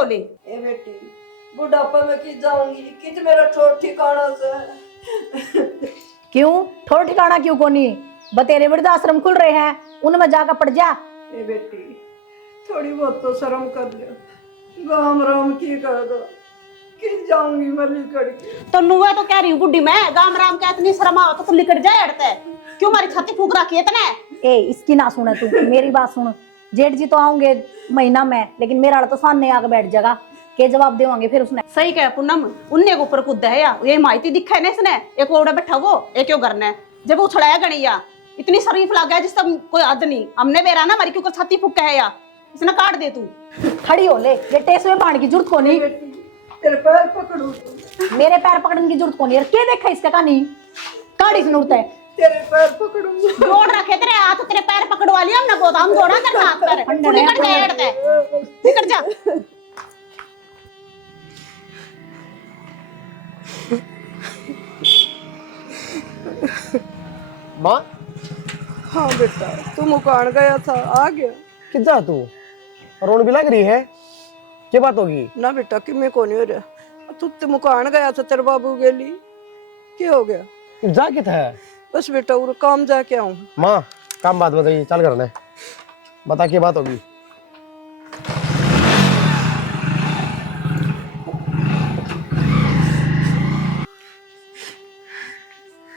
रो ले। ए बेटी बुढ़ापा में की जाऊंगी कित मेरा ठोर ठिकाना से। क्यों ठोर ठिकाना क्यों कोनी? बतेरे वृद्धाश्रम खुल रहे हैं, उनमें जाकर पड़ जा। ए बेटी थोड़ी बहुत तो शर्म कर ले, गाम राम की करेगा कि जाऊंगी मैं लिकड़ के। तो नुआ तो कह रही हूँ बुढ़ी मैं गाम राम का इतनी शर्म आओ तो तू लिकड़ जाए अड़ते क्यों मारी छाती फूक रखी है इतने। ए इसकी ना सुने तू, मेरी बात सुन। जेठ जी तो आओगे महीना में, लेकिन मेरा तो सामने आके बैठ जाएगा, के जवाब देवांगे फिर उसने। सही कह पूनम, उन्ने के ऊपर कूद है या ये माहिती दिखा है ना इसने, एक ओड़ा बैठा वो एक क्यों करना है जब उछलाया गणिया इतनी शरीफ लग गया जिसका कोई हद नहीं। हमने बेरा ना हमारी क्यों छाती फूक है या इसने काट दे तू। खड़ी हो ले, ये टेस में बाण की जरूरत को नहीं। तेरे पैर पकड़ू मेरे पैर पकड़ने की जरूरत को नहीं। के देखा इसका कहानी काड़ी से नूरता है। तेरे पैर पकड़ूंगी। जोड़ रखे तेरे हाथ तेरे पैर पकड़वा लिया हमने गोदाम जोड़ा तेरे हाथ पर तू निकल जा अड़ते निकल जा। माँ हाँ बेटा तू मुकान गया था आ गया। कितना तू रोन भी लग रही है, क्या बात होगी? ना बेटा कि मैं कौन हो रहा, तू तो मुकान गया था तेरे बाबू गेली, क्या हो गया? जा के था बस बेटा वो काम जाके आऊं। माँ काम बात बताइए, चल करने बता क्या बात होगी।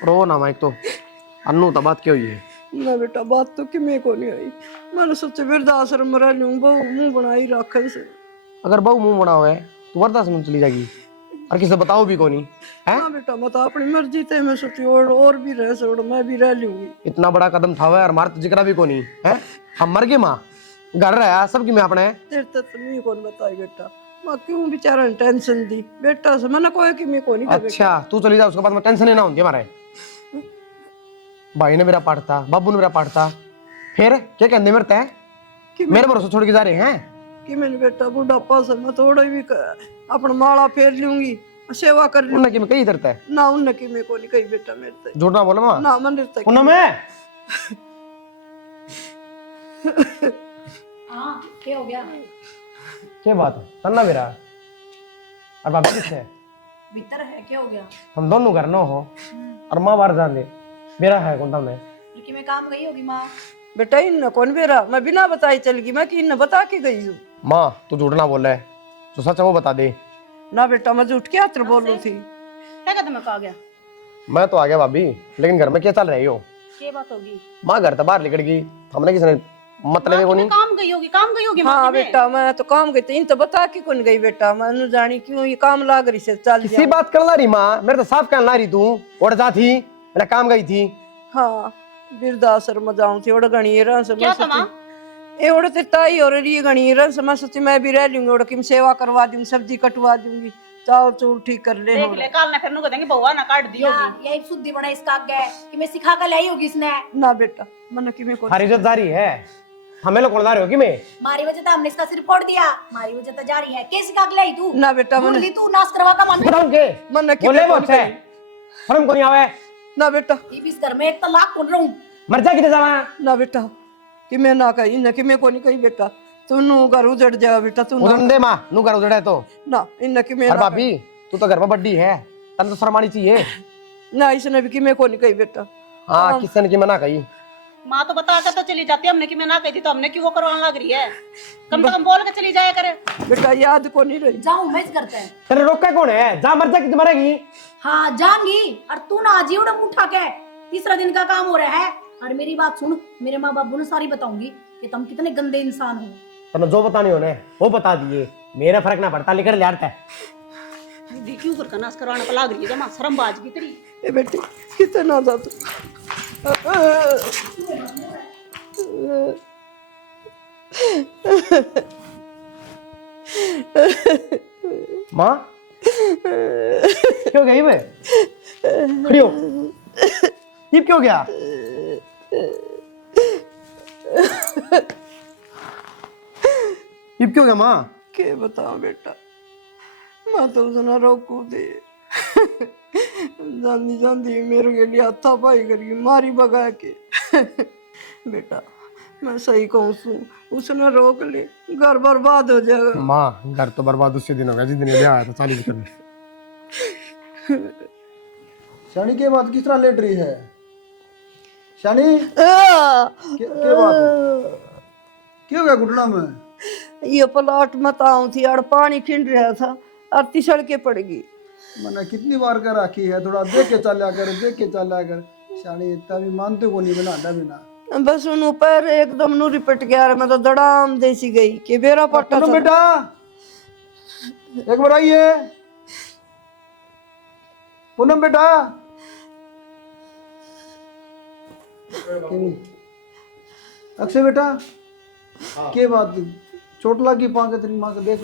रो ना माइक तो अन्नू तो बात क्या हुई है? ना बेटा बात तो कि मैं को नहीं आई, मैंने सोचा वृद्धाश्रम में रह लूं, बहु मुंह बनाई रखे से। अगर बहु मुंह बना हुआ है तो वृद्धाश्रम में चली जाएगी और किसे बताओ भी कौन है? हाँ बेटा मत अपनी मर्जी थे, मैं सोची और भी रह सो मैं भी रह लूंगी। इतना बड़ा कदम था और हमारा तो जिक्र भी कौन है। हम मर गए माँ, घर रहा सबकी मैं अपने तेरे तक मैं कौन बताई बेटा, मैं क्यों बेचारा ने टेंशन दी बेटा से, मैंने कहा कि मैं को नहीं। अच्छा तू चली जा, उसके बाद में टेंशन ही ना होती हमारे। भाई ने मेरा पाटता, बाबू ने मेरा पाटता, फिर क्या कहते मेरे तय कि मेरे भरोसे छोड़ के जा रहे हैं कि मैंने बेटा बुढ़ापा से मैं थोड़ा भी अपना माला फेर लूंगी, सेवा कर लूंगी। उन्हें कि मैं कही करता है ना उन्हें कि मैं को नहीं कही बेटा मेरे से झूठ ना बोला माँ ना मंदिर तक उन्हें मैं हाँ क्या हो गया? क्या बात है तन्ना मेरा और बाबा किससे भीतर है, क्या हो गया? हम दोनों घर न हो और माँ बाहर जान दे मेरा है कौन था मैं लेकिन मैं काम गई होगी माँ। बेटा इन कौन बेरा, मैं बिना बताई चल गई, मैं कि इन बता के गई हूँ। माँ तू झूठ ना बोल रहा है, जो सच है वो बता दे। ना बेटा मैं झूठ क्या बोल रही थी। क्या कहते मैं कहा गया मैं तो आ गया भाभी, लेकिन घर में क्या चल रही हो? क्या बात होगी? माँ घर तो बाहर निकल गई, हमने किसने मतलब है वो नहीं। काम गई होगी काम गई होगी हाँ बेटा मैं तो काम गई थी, इन तो बता के कौन गई बेटा, मैं जानी क्यों ये काम लाग रही से चल किसी बात कर ला रही माँ, मेरे तो साफ कहना रही तू और जा थी मेरा काम गई थी। हाँ वृद्धाश्रम में जाऊं थी और गणी रंस क्या था माँ? ए ओड़ ते ताई और रही गणी रंस मैं सोची मैं भी रह लूंगी, और कि मैं सेवा करवा दूंगी, सब्जी कटवा दूंगी, चावल चूर ठीक कर ले। देख ले काल ना फिर नु कहेंगे बउआ ना काट दी होगी। यही शुद्धि बना इसका आगे कि मैं सिखा कर लाई होगी इसने। ना बेटा मन कि मैं को हमारी इज्जत जा रही है, हमें लोग कौन जा रहे हो कि मैं मारी वजह तो हमने इसका सिर फोड़ दिया, मारी वजह तो जा रही है। कैसे सिखा के लाई तू? ना बेटा बोल मन दी तू नाश करवा का मन। बताऊं के मन कि बोले मुझसे शर्म को नहीं आवे। ना बेटा इस घर में एक तो लाख कौन रहूं। मर जा किधर जावा ना बेटा कि मैं ना कही ना कि मैं को नहीं कही बेटा, तू नु घर उजड़ जा बेटा, तू उधर दे माँ नू कर उधर है तो। ना इन कि मैं और भाभी तू तो घर में बड्डी है, तन तो शर्मानी चाहिए ना, इसने भी कि मैं को नहीं कही बेटा। हाँ किसने ने की मना कही? माँ तो बता कर तो चली जाती हमने कि मैं ना कही थी तो हमने क्यों वो करवाने लग रही है, कम से कम बोल के चली जाया करे। बेटा याद को नहीं रही। जाऊं मैं करते हैं। तेरे रोका कौन है? जा मर जा कि मरेगी। हाँ जाऊंगी और तू ना जीवड़ उठा के, तीसरा दिन का काम हो रहा है। और मेरी बात सुन, मेरे माँ बाबू ने सारी बताऊंगी कि तुम कितने गंदे इंसान हो। तने जो बतानी होने वो बता दिए, मेरा फर्क ना पड़ता, लेकर ले आता है। दीदी क्यों कर नाश करवाने पर लग रही है जमा शर्म बाज की तेरी। ए बेटी कितना जा तू माँ क्यों गई मैं? खड़ी हो, ये क्यों गया? ये क्यों गया माँ? के बताओ बेटा, मैं तो उसने रोकू दे जानी जानी मेरे के लिए हाथा पाई करी मारी भगा के बेटा मैं सही कहूँ सू, उसने रोक ली, घर बर्बाद हो जाएगा। माँ घर तो बर्बाद उसी दिन हो गया जिस दिन ये ब्याह आया था 40 में। शानी के बात किस तरह लेट रही है? शानी के बात है? क्या हो गया घुटना में? ये प्लाट मत आऊं थी और पानी खिंड रहा था और तिसड़ के पड़ गई। मैंने कितनी बार कर रखी है, थोड़ा देख के चला कर, देख के चला कर। शानी इतना भी मानते को नहीं बना बिना। बस उन ऊपर एकदम नू रिपट गया और मैं तो दड़ाम देसी गई कि बेरा पट्टा पूनम बेटा एक बार आइए। पूनम बेटा अक्षय बेटा के बात चोट लगी पाँव के? तेरी माँ के देख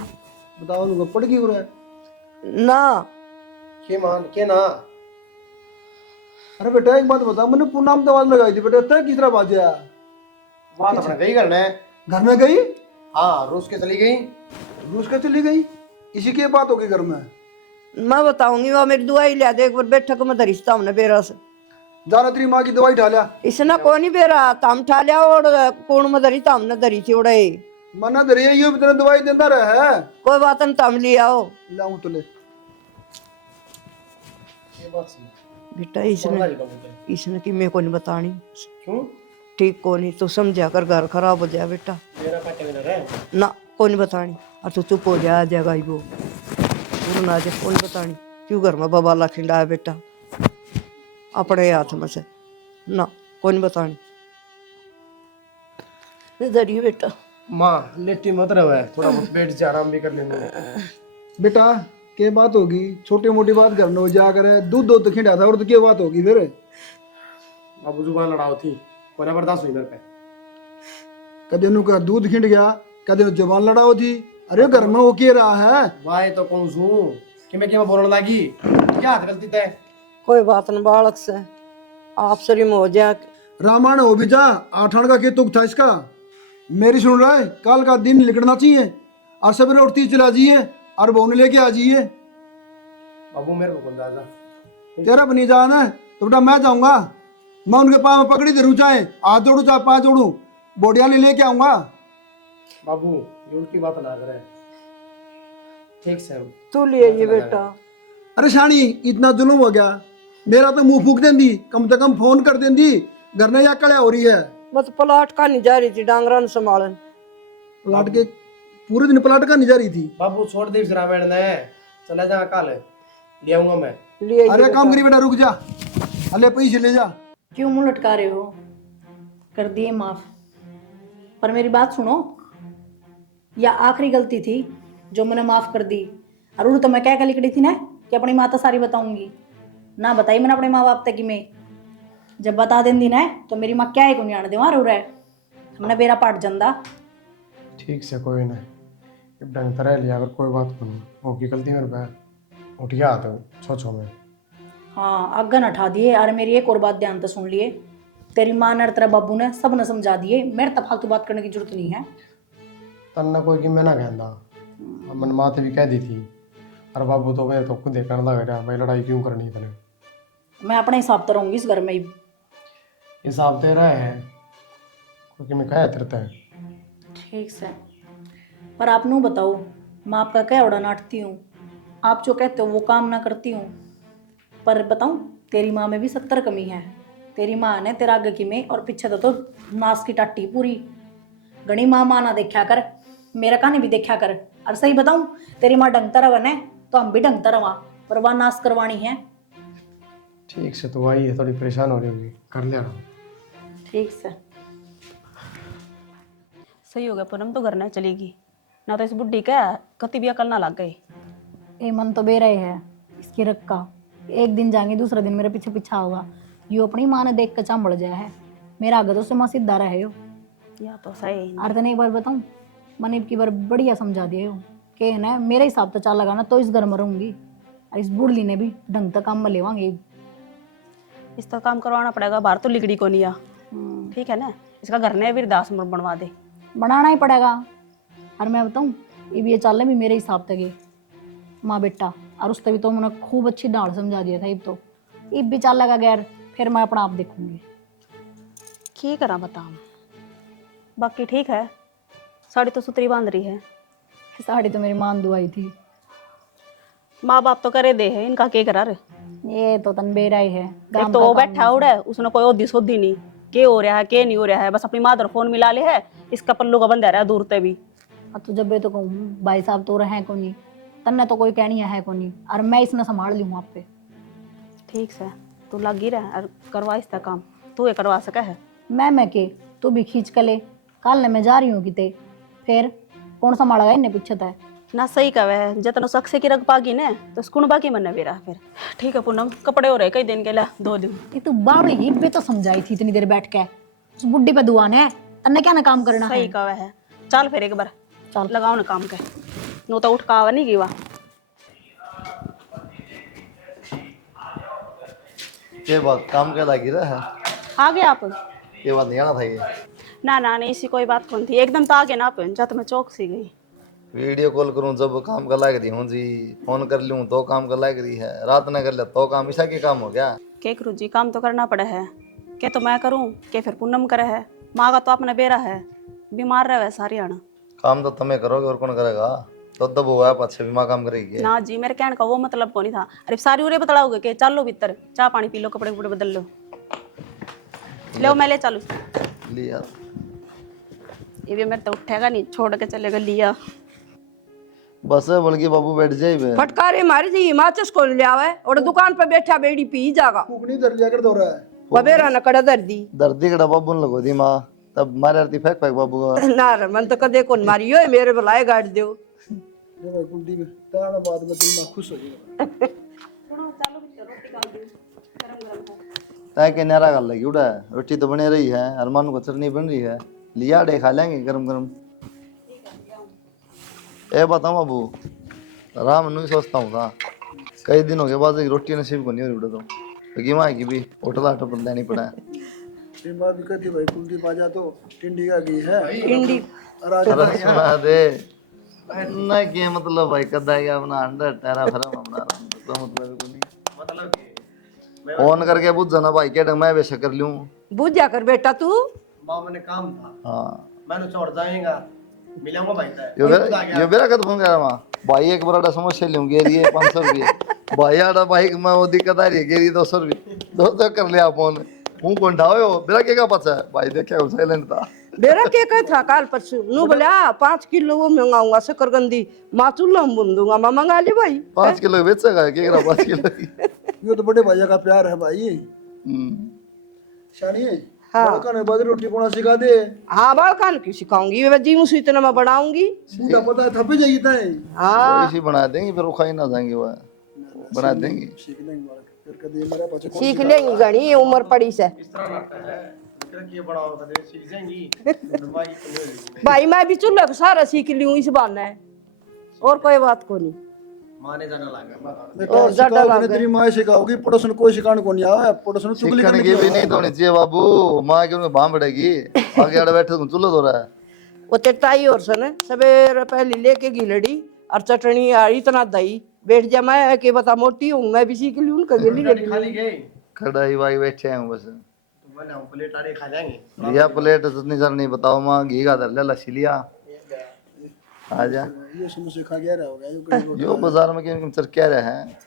बताओ उनको पड़ गई हो रहा है ना। के मान के ना। अरे बेटा एक बात बता, मैंने पूनम तो आवाज लगाई थी बेटा, तय किस तरह बाजा? बात अपने गई घर ने। घर में गई? हाँ रूस के चली गई। रूस का चली गई? इसी की बात होगी घर में? मैं बताऊंगी, वह मेरी दवाई लिया दे एक बार बैठक में धरिश्ता हमने बेरा से। जाना तेरी माँ की दवाई ढा लिया? इसने कोई नहीं बेरा तम ठा लिया और कौन में धरी तम ने धरी थी उड़े। मना धरी है, ये भी तेरा दवाई देता रहा है। कोई बात नहीं तम ले आओ। लाऊं तो ले। ये बात सही। बेटा इसने कि मेरे को नहीं बतानी। क्यों? ठीक को नहीं तो समझा कर घर खराब हो जाए बेटा। मेरा पाटे में रहे ना को नहीं बतानी और तू चुप हो जा, आ जाएगा ही वो ना आ जाए। को नहीं बतानी क्यों घर में बबाला खिंडा है बेटा अपने हाथ में से। ना को नहीं बतानी। धरिए बेटा। माँ लेटी मत रहे, थोड़ा बहुत बैठ जा, आराम भी कर लेंगे। बेटा के बात होगी, छोटी मोटी बात घर में हो जा कर, दूध दो तो खिंडा था और तो क्या बात होगी फिर? बाबू जुबान लड़ाओ थी, कोई बर्दाश्त हुई मेरे पे। कदे नु का दूध खिंड गया, कदे जबान लड़ाओ थी। अरे घर में वो क्या रहा है? वाई तो कौन सू कि मैं बोलने लगी, क्या हाथ गलती तय? कोई बात न बालक से आप सरी में हो जा। रामायण हो भी जा, आठान का के तुक था इसका। मेरी सुन रहा है, कल का दिन निकलना चाहिए और सवेरे उठती चला जाइए और बहू लेके आ जाइए। बाबू मेरे को बोल जा। तेरा बनी जाना है तो बेटा मैं जाऊंगा, मैं उनके पाँव में पकड़ी धरू, चाहे हाथ जोड़ू चाहे पाँव जोड़ू, बोडिया लेके आऊंगा। बाबू ये उल्टी बात ना करे, ठीक से तू ले आइए बेटा। अरे शानी इतना जुल्म हो गया, मेरा तो मुंह फूक देंदी, कम से कम फोन कर देंदी, घर में या कड़े हो रही है। बस प्लाट का नहीं जा रही थी डांगरा संभालन। प्लाट के पूरे दिन प्लाट का नहीं जा रही थी। बाबू छोड़ दे रामायण ने, चला जा कल ले आऊंगा मैं। ले आइए अरे काम करी बेटा, रुक जा, अले पैसे ले जा। क्यों मुंह लटका रहे हो? कर दिए माफ, पर मेरी बात सुनो। या आखिरी गलती थी जो मैंने माफ कर दी, और उड़ तो मैं क्या लिखड़ी थी ना कि अपनी माता सारी बताऊंगी ना। बताई मैंने अपने माँ बाप तक कि मैं जब बता देंगी ना तो मेरी माँ क्या है को नहीं आने देवा रो रहा हमने बेरा पाट जंदा। ठीक से कोई नहीं ढंग तरह लिया, अगर कोई बात नहीं होगी गलती मेरे पे उठ गया तो छो में। हाँ अग्गन हटा दिए। और मेरी एक और बात ध्यान से सुन लिए, तेरी माँ ने तेरा बाबू ने सब ने समझा दिए, मेरे तक फालतू बात करने की जरूरत नहीं है। तन्ना कोई कि मैं ना कहता, मन माते भी कह दी थी, और बाबू तो मैं तो खुद देखने लग रहा भाई लड़ाई क्यों करनी तने। मैं अपने हिसाब से रहूंगी इस घर में ही। हिसाब तेरा है क्योंकि मैं कह तेरते हैं। ठीक से, पर आप नू बताओ मैं आपका क्या उड़ा नाटती हूँ? आप जो कहते हो वो काम ना करती हूँ। पर बताऊँ तेरी माँ में भी 70 कमी है। तेरी माँ ने तेरा आगे की में और पीछे तो नाश की टाटी पूरी। घनी माँ ना देखा कर, मेरा कहानी भी देखा कर। और सही बताऊँ तेरी माँ ढंगता रवन है तो हम भी ढंगता रवा, पर वह नाश करवानी है। ठीक से तो आई है, थोड़ी परेशान हो रही होगी, कर लिया ना। ठीक से सही हो गया, पूनम तो घर न चलेगी ना, तो इस बुढ़ी का कति भी अकल ना लग गई। ए मन तो बेरा ही है इसकी रक्का। एक दिन जाएंगे दूसरा दिन मेरे पीछे पीछा होगा। यो अपनी माँ ने देख कर चांबड़ जाया है, मेरा आगे तो उससे माँ सीधा रहा है। यो या तो सही और तने एक बार बताऊँ, मैंने की बार बढ़िया समझा दिया यो कि ना मेरे हिसाब से चाल लगाना तो इस घर में रहूंगी। और इस बुढ़ली ने भी ढंग तक काम में लेवांगे। इसका काम करवाना पड़ेगा, बाहर तो लिगड़ी को नहीं आ। ठीक है ना, इसका घर ने वृद्धाश्रम बनवा दे, बनाना ही पड़ेगा। और मैं बताऊँ ये चाल भी मेरे हिसाब तक है माँ बेटा। और उस तभी तो मैंने खूब अच्छी डांट समझा दिया था। इब तो इब भी चाल लगा गैर, फिर मैं अपना आप देखूंगी। की करा बता। बाकी ठीक है। साड़ी तो सुतरी बांध रही है। साड़ी तो मेरी मान दुआई थी। माँ बाप तो करे दे है, इनका के करार। ये तो तनबेरा ही है। एक तो वो बैठा उड़ा है, उसने कोई ओदी सोदी नहीं के हो रहा है के नहीं हो रहा है, बस अपनी माँ फोन मिला ले है, इसका पल्लू का बंदा रहा दूर ते भी। अब तो जब तो कहूँ भाई साहब तो रहे को नहीं, तन्ने तो कोई कहनी है को नहीं, और मैं इसने संभाल लूँ आप पे। ठीक से तू लगी रहा और करवा इसका काम, तू ये करवा सका है। मैं के तू भी खींच के ले, कल मैं जा रही हूँ किते, फिर कौन संभालेगा इन्हें पीछे है ना। सही कहे है, जतनो सक्से की रख पागी ने तो स्कून बाकी मन बेरा फिर। ठीक है पूनम, कपड़े हो रहे कई दिन के लिए, 2 दिन। ये तो बाबड़ी ही बे तो समझाई थी इतनी देर बैठ के, उस बुड्ढी पे दुआन है, तन्ने क्या ना काम करना है। सही कहे है, चल फिर एक बार चल लगाओ ना काम के, नो तो उठ का आवा नहीं गिवा। ये बात काम के लागी रहा है। आ गए आप? ये बात नहीं आना था ये। ना ना नहीं, इसी कोई बात कौन थी, एकदम तो आ गए ना आप, जब मैं चौक सी गई। वीडियो कॉल करूं जब काम कर लाग रही हूँ जी, फोन कर लूँ तो काम कर लाग रही है, रात न कर ले तो काम ऐसा के काम हो गया। के करूँ जी, काम तो करना पड़ा है। के तो मैं करूँ के फिर पूनम करे है, माँ का तो अपना बेरा है, बीमार रहे सारी आना। काम तो तुम्हें करोगे और कौन करेगा, तो दब हुआ पाछे भी माँ काम करेगी। ना जी, मेरे कहने का वो मतलब को नहीं था। अरे सारी उरे बतलाओगे के चलो भीतर, चाय पानी पी लो, कपड़े कपड़े बदल लो, ले मैं ले चलू। लिया ये भी मेरे तो उठेगा नहीं, छोड़ के चलेगा लिया। बस है, बल्कि बाबू बैठ जाए बे। फटकारे मारी जी माचिस को ले आवे और दुकान पे बैठा बेड़ी पी जागा, कुकनी दर लिया कर दो रहा है। बबेरा न कड़ा दर दी दर्दी कड़ा बाबू ने लगो दी माँ, तब मारे आरती फेंक फेंक बाबू का। ना रे मन तो कदे कौन मारी हो, मेरे बुलाए गाड़ दो। ये भाई कुंडी में ताना बाद में तेरी माँ खुश हो जाएगी। तय के नारा गल लगी उड़ा, रोटी तो बने रही है, अरमान को चटनी बन रही है, लिया डे खा लेंगे गरम गरम। ए बताऊं बाबू, राम नहीं सोचता हूँ था, कई दिनों के बाद एक रोटी नसीब को नहीं हो रही, तो कि माँ की भी उठला तो बंदा नहीं पड़ा है। तेरी माँ भी कहती भाई कुंडी बाजा तो टिंडी का गई है। टिंडी अरे सुना दे ना, क्या मतलब भाई कदा है अपना अंडर तेरा फरम अपना तो मतलब को नहीं, मतलब फोन करके पूछ जाना भाई क्या मैं वैसे कर लूं। बुझ जा कर बेटा तू। माँ मैंने काम था, हाँ मैंने छोड़ जाएगा, मिलाऊंगा भाई तय। यो मेरा कद फोन करा माँ भाई, एक बड़ा समस्या लूंगी ये 500 रुपये भाई आड़ा भाई मैं वो दिक्कत आ रही है गेरी 200 रुपये 200 कर लिया फोन, हूँ कौन ढाओ बेरा के का पचा है भाई, देखे साइलेंट था। बेरा के कह था काल परसों नु बोला 5 किलो वो मंगाऊंगा शकरकंदी माँ चूल्हा में बुन दूंगा, मैं मंगा ली भाई 5 किलो बेचेगा क्या करा 5 किलो की। ये तो बड़े भैया का प्यार है भाई। शानी हाँ। बड़का ने बाद रोटी बनाना सिखा दे। हाँ बालकान क्यों सिखाऊंगी, मैं जी मुझे इतना मैं बढ़ाऊंगी। बूढ़ा पता है थपे जाइए तय। हाँ इसी बना देंगे फिर वो खाई ना जाएंगे, वो बना देंगे। सीख लेंगे बालक, फिर कदे मेरा बच्चा कौन सीख लेंगी घनी उम्र पड़ी से। इस तरह लगता है ये बड़ा होगा दे सीख जाएंगी। भाई मैं भी चूल्हा का सारा सीख ली हूँ इस बहाने है, और कोई बात को नहीं। माने जाना लगा बेटा और ज्यादा सिखाओगे लागे। तेरी माँ सिखाओगी, पड़ोसन कोई सिखाने को नहीं आया, पड़ोसन चुगली सीखने करने की भी नहीं तो होनी चाहिए बाबू, माँ क्यों उनमें भाम बढ़ेगी, आगे आड़े बैठे तो चूल्हा धो रहा है। वो तेताई और सन सवेरे पहले लेके गिलड़ी और चटनी और इतना दही बैठ जा, मैं के बता मोटी हूँ मैं भी सीख ली उनका गिली खाली गए खड़ाई भाई बैठे हैं बस, तो मैंने हम प्लेट आड़े खा जाएंगे। लिया प्लेट जितनी जर नहीं बताओ माँ, घी का दर ले लस्सी लिया आजा। ये सुनो सिखा गया रहा होगा ये कोई रोटी। जो बाजार में क्यों चर कह रहे हैं।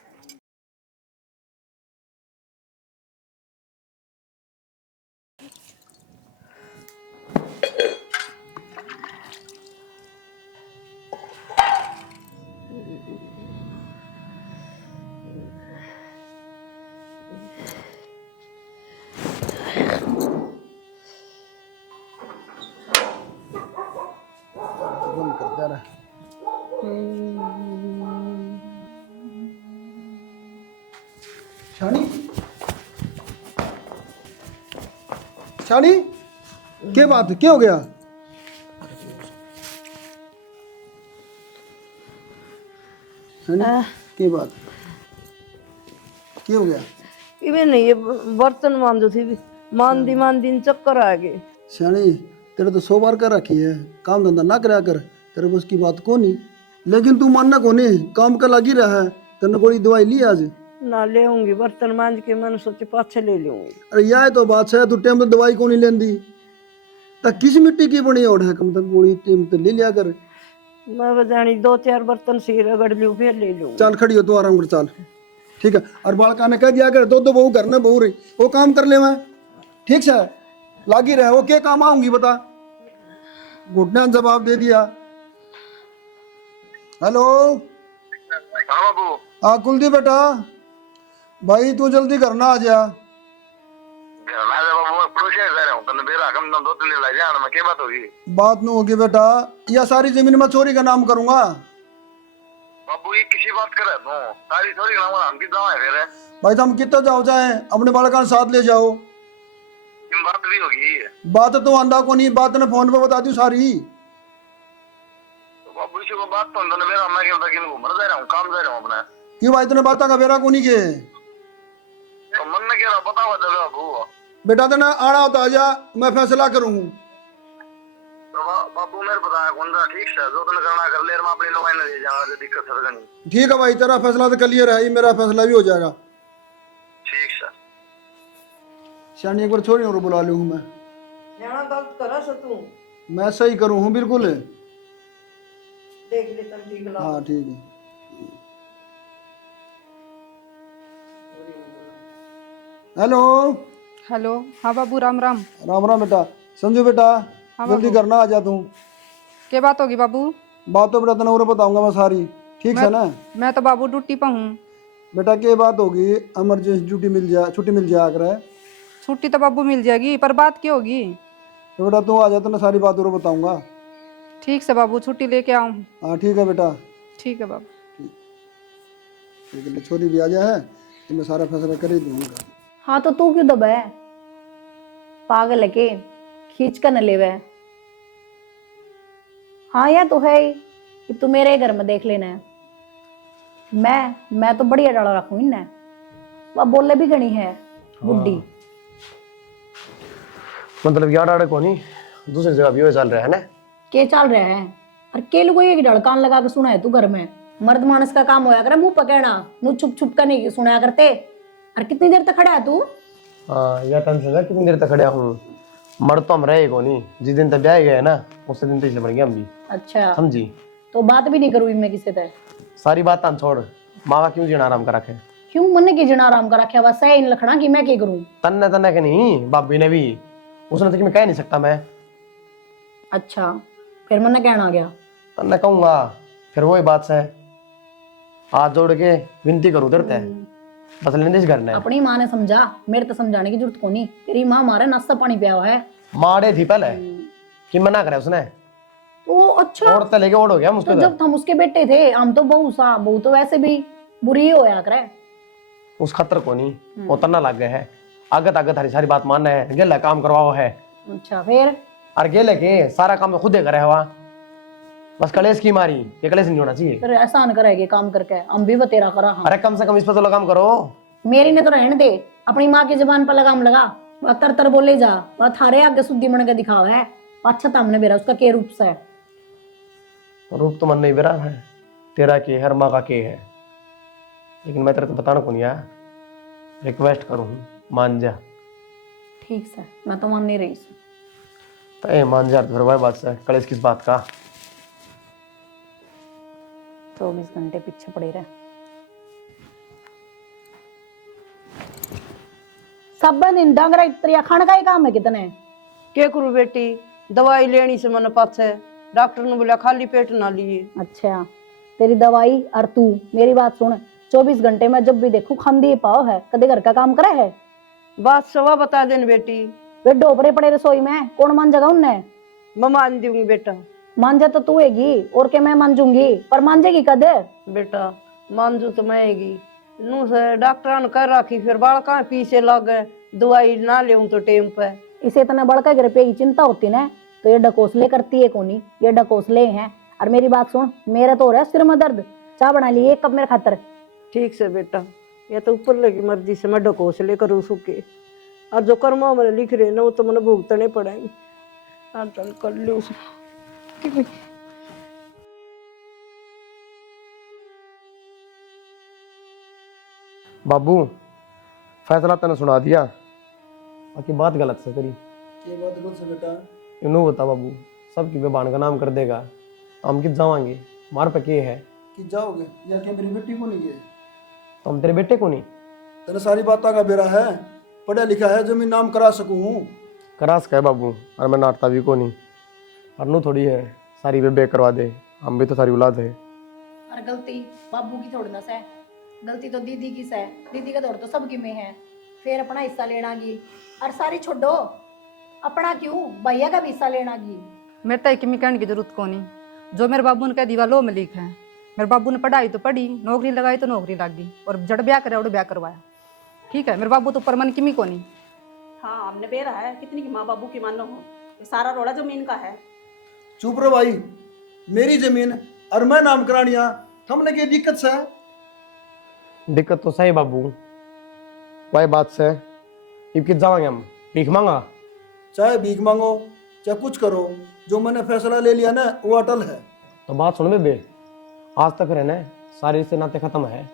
बंद कर दे रहा है। शानी शानी क्या बात है, क्या हो गया? शानी क्या बात, क्या हो गया? इवे नहीं ये बर्तन मांजो थी मान दिन चक्कर आ गए। शानी तेरे तो 100 बार कर रखी है, काम धंधा ना करा कर, तेरे बस की बात को नहीं, लेकिन तू मानना को नहीं, काम का लगी रहा है। तेने कोई दवाई ली आज? ना ले आऊंगी बर्तन मांज के, मैंने सोचे पाछे ले लूंगी। अरे यह तो बात है, तू टाइम तो दवाई को नहीं लेंदी। तो किस मिट्टी की बनी ओढ़ है कम तक गोली टीम तो ले लिया कर। मैं बजानी 2-4 बर्तन से रगड़ लूं फिर ले लूं। चल खड़ी हो तू आराम कर चल, ठीक है। और बालका ने कह दिया कर दो बहू घर में बहू रही वो काम कर ले मैं, ठीक से लागी रहे वो क्या काम आऊंगी बता। घुटने ने जवाब दे दिया। हेलो हाँ बाबू। हाँ कुलदीप बेटा, भाई तू जल्दी घर ना आ जा। बात नहीं होगी बेटा, यह सारी जमीन मैं चोरी का नाम करूंगा। बाबू ये किसी बात करे तो सारी चोरी का हम की दावा है फिर भाई तुम कितना जाओ चाहे अपने बालका के साथ ले जाओ। बात भी होगी। बात तो आंदा को नहीं, बात ने फोन पे बता दी सारी। तो बाबू इसी को बात तो अंदर मेरा मैं क्या कि घूमने जा रहा हूँ, काम जा रहा हूँ अपना। क्यों भाई तूने बात का बेरा को नहीं के? तो मन में क्या पता हुआ जगह बाबू। बेटा तेने आना होता आजा, मैं फैसला करूँ। तो बाबू मेरे बताया कौन सा ठीक है जो तुमने करना कर ले, मैं अपनी लोगों ने ले जाऊंगा जो दिक्कत सर नहीं। ठीक है भाई, तेरा फैसला तो क्लियर है, मेरा फैसला भी हो जाएगा। ठीक है शानी एक बार छोड़ी और बुला लूँ मैं। यहाँ गलत करा सो तू, मैं सही करूँ हूँ बिल्कुल। देख ले तब ठीक लगा। हाँ ठीक है। Hello hello. हाँ बाबू, राम राम। राम राम बेटा। संजू बेटा जल्दी करना आ जा तू। क्या बात होगी बाबू? बात तो बेटा तेने और बताऊंगा मैं सारी, ठीक है ना। मैं तो बाबू ड्यूटी पर हूँ। बेटा क्या बात होगी, इमरजेंसी छुट्टी मिल जाया करे। छुट्टी तो बाबू मिल जाएगी, पर बात क्या होगी? तो बेटा तू आ जा, तेने सारी बात और बताऊंगा। ठीक से बाबू, छुट्टी लेके आऊँ। हाँ ठीक है बेटा। ठीक है बाबू। ठीक है, छोरी भी आ जाए तो मैं सारा फैसला कर ही दूंगा। हाँ तो तू क्यों दबा है? पागल है के? खींच कर न लेवे। हाँ यह तो है ही, कि तू मेरे घर में देख लेना है। मैं तो बढ़िया डाला रखूं इन्हें। वह बोले भी गणी है बुड्ढी। मतलब यार आड़े को नहीं दूसरी जगह भी हो चल रहा है ना। के चल रहा है? और के लोगों एक डड़ कान लगा के सुना है तू घर में? मर्द मानस का काम होया करे मुंह पकड़ना, मुंह छुप छुप कर नहीं सुनाया करते। और कितनी देर तक खड़ा है तू? हाँ यह टेंशन है कितनी देर तक खड़ा हूँ। मर्द तो हम रहे को नहीं, जिस दिन तक ब्याह गए ना उस दिन तो इसलिए बन गया हम भी। अच्छा समझी? तो बात भी नहीं करूँ मैं किसी से। सारी बात हम छोड़, मावा क्यों जीना आराम कर रखे? क्यों मन की जना आराम कर रखा? बस है इन लखना कि मैं क्या करूं? तन्ने तन्ने के नहीं, बाबी ने भी उसने तो कि मैं कह नहीं सकता मैं। अच्छा फिर मैंने कहना आ गया। तन्ने कहूंगा फिर वही बात से हाथ जोड़ के विनती करूँ डरते बस लेने इस घर ने। अपनी माँ ने समझा, मेरे तो समझाने की जरूरत को नहीं। तेरी माँ मारे नाश्ता पानी पिया हुआ है। मारे थी पहले कि मना करे उसने, तो अच्छा ओढ़ते लेके ओढ़ हो गया मुझको। तो जब हम उसके बेटे थे हम तो बहू तो वैसे भी बुरी ही होया करे। उस खतर को नहीं वो तन्ना लग गए है। आगत आगत हरी सारी बात मानना है, गेला काम करवाओ है। अच्छा फिर? और गेले के सारा काम खुद ही करे हुआ, बस कलेश की मारी, ये कलेश नहीं होना चाहिए। फिर एहसान करेगी काम करके, हम भी बतेरा करा। हम अरे कम से कम इस पर तो लगाम करो। मेरी ने तो रहने दे, अपनी माँ की जबान पर लगाम लगा। वह तर तर बोले जा, वह थारे आगे शुद्धि मन के दिखावा है। अच्छा था हमने बेरा उसका के रूप से है। रूप तो मन नहीं बेरा है तेरा के हर माँ का के है, लेकिन मैं तेरे को बताना को नहीं आया। रिक्वेस्ट करूँ मान जा। ठीक से मैं तो मान नहीं रही। तो ए मान जा फिर वही बात से कलेश किस बात का। 24 घंटे पीछे पड़े रहे। सब दिन डांगरा इतरिया खाने का ही काम है कितने? के करूँ बेटी, दवाई लेनी से मन पाछे डॉक्टर ने बोला खाली पेट ना लिए। अच्छा तेरी दवाई और तू मेरी बात सुन। 24 घंटे में जब भी देखूं खांदी पाव है, कदे घर का काम करा है? बात सवा बता देन बेटी। वे डोपरे पड़े रसोई में, कौन मान जगह उनने? मैं मान दूंगी बेटा। मांझा तो तू हैगी और के मैं मांझूंगी, पर मांझेगी कद? बेटा मानजू तो मैं आएगी नू से डॉक्टर ने कर रखी, फिर बाल कहाँ पीछे लग गए, दवाई ना ले तो टेम पे। इसे इतना बड़का घर पे की चिंता होती ना तो ये डकोसले करती है कोनी, ये डकोसले हैं। और मेरी बात सुन, मेरा तो हो रहा है सिर में दर्द, चाय बना ली 1 कप मेरे खातर। ठीक से बेटा, ये तो ऊपर लगी मर्जी से मैं ढकोस ले करूँ सुके, और जो कर्मा मैंने लिख रहे ना वो तो मैंने भुगतने पड़ेंगे। चल कर लो। बाबू फैसला तने सुना दिया, बाकी बात गलत से तेरी। ये बात बोल से बेटा, इन्हों बता बाबू, सबकी बेबान का नाम कर देगा, हम कित जावांगे, मार पे के है, कि जाओगे या क्या मेरी बेटी को नहीं है? तो हम तेरे बेटे को नहीं तेरे सारी बातों का बेरा है, पढ़ा लिखा है, जमीन नाम करा सकूं। करास का है बाबू, और मैं नाटता भी को नहीं, और नू थोड़ी है सारी बे करवा दे, हम भी तो सारी औलाद है। और गलती बाबू की थोड़ी ना से, गलती तो दीदी की से, दीदी का दौर तो सबकी में है। फिर अपना हिस्सा लेना गी, और सारी छोड़ो, अपना क्यों भैया का भी हिस्सा लेना गी। मेरे तक किमी कहने की जरूरत को नहीं, जो मेरे बाबू ने कह दिया लो में लिखा है। मेरे बाबू ने पढ़ाई तो पढ़ी, नौकरी लगाई तो नौकरी लग गई, और जड़ ब्याह करे उड़ ब्याह करवाया। ठीक है, मेरे बाबू तो ऊपर मन किमी को नहीं। हाँ हमने बेरा है, कितनी की माँ बाबू की मानो हो, ये सारा रोड़ा जमीन का है। चुप रहो भाई, मेरी जमीन और मैं नाम करानिया, हमने क्या दिक्कत से? दिक्कत तो सही बाबू, वही बात से अब कित जावांगे हम, भीख मांगा। चाहे भीख मांगो चाहे कुछ करो, जो मैंने फैसला ले लिया ना वो अटल है। तो बात सुन बेबे, आज तक रहने सारे रिश्ते नाते खत्म है।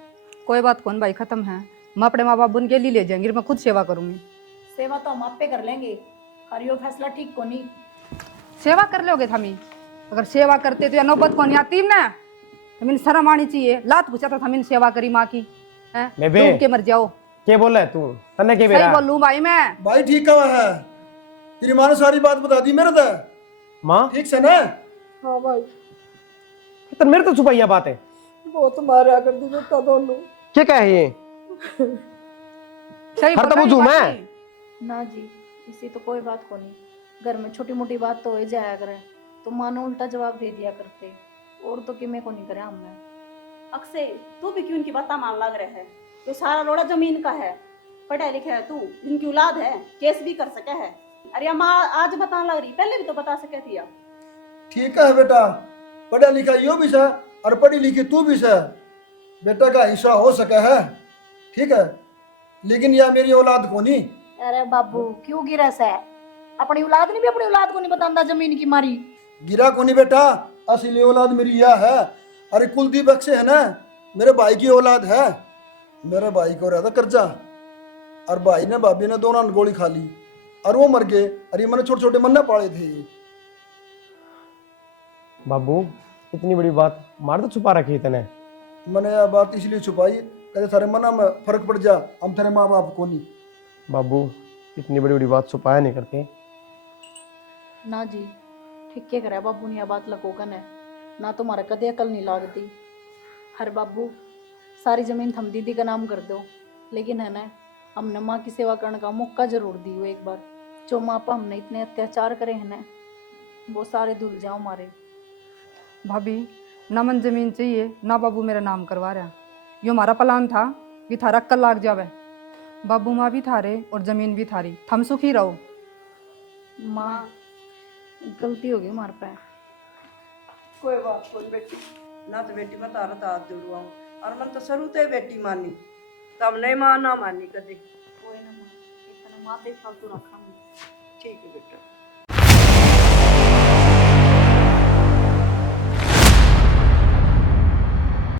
कोई बात कौन भाई, खत्म है। मैं अपने माँ बाप के लिए ले जाएंगी, मैं खुद सेवा करूंगी। सेवा तो हम आप पे कर लेंगे, और यो फैसला ठीक को नहीं। सेवा कर लोगे थमी, अगर सेवा करते तो या नौबत को नहीं आती ना, हमें शर्म आनी चाहिए। लात घुसा था हमें सेवा करी माँ की, है बेबे। डूब के मर जाओ। के बोल रहा है तू, तन्ने के सही बेरा बोलूं भाई मैं। भाई ठीक कहा है, तेरी माँ ने सारी बात बता दी मेरे तो, माँ, ठीक से ना? हाँ भाई, तो मेरे तो छुपाइया बात है, वो तुम्हारे कर दी बेटा दोनों। क्या क्या है ये? सही हर बोल तो रही बुझूं बात मैं। नहीं। ना जी, इसी तो कोई बात को नहीं। घर में छोटी मोटी बात तो हो जाया करे, तो मानो उल्टा जवाब दे दिया करते, और तो किमे को नहीं करे हमने। अक्सर तू भी क्यों इनकी बात मान लग रहा है? ये सारा रोड़ा जमीन का है, पढ़ा लिखा है तू, इनकी औलाद है, केस भी कर सके है। अरे माँ आज बता लग रही, पहले भी तो बता सके थी। ठीक है बेटा, पढ़ा लिखा यो भी से और पढ़ी लिखी तू भी से, बेटा का हिस्सा हो सका है, ठीक है, लेकिन यह मेरी औलाद को नहीं। अरे बाबू क्यों गिरा से, अपनी औलाद ने भी अपनी औलाद को नहीं बताता जमीन की मारी। गिरा को नहीं बेटा, असली औलाद मेरी यह है। अरे कुलदीप अक्षय है ना, मेरे भाई की औलाद है। मेरे भाई को रहता कर्जा, और भाई ने भाभी ने दोनों ने गोली खा ली और वो मर गए। अरे मैंने छोटे छोटे मन्ना पाले थे। बाबू इतनी बड़ी बात मार तो छुपा रखी तने। मैंने यह बात इसलिए छुपाई, कहते सारे मना में फर्क पड़ जा, हम तेरे माँ बाप को नहीं। बाबू इतनी बड़ी बड़ी बात छुपाया नहीं करते। ना जी, ठीक क्या करे बाबू ने यह बात लकोकन है, ना तुम्हारा कदे अकल नहीं लागती। हर बाबू सारी जमीन थम दीदी का नाम कर दो, लेकिन है ना, हमने माँ की सेवा करने का मौका जरूर दियो एक बार। जो माँ पर हमने इतने अत्याचार करे हैं ना, वो सारे धुल जाओ मारे। भाभी ना मन जमीन चाहिए ना बाबू मेरा नाम करवा रहा, यो हमारा प्लान था कि थारा अक्कल लाग जावे। बाबू माँ भी थारे और जमीन भी थारी, थम सुखी रहो। माँ गलती होगी हमारे पे। कोई बात कोई बेटी, ना तो बेटी मैं तारा दाद जुड़वाऊँ, और मन तो शुरू से बेटी मानी, तब नहीं माँ ना मानी कभी। कोई ना माँ, इतना माँ से फालतू रखा। ठीक है बेटा।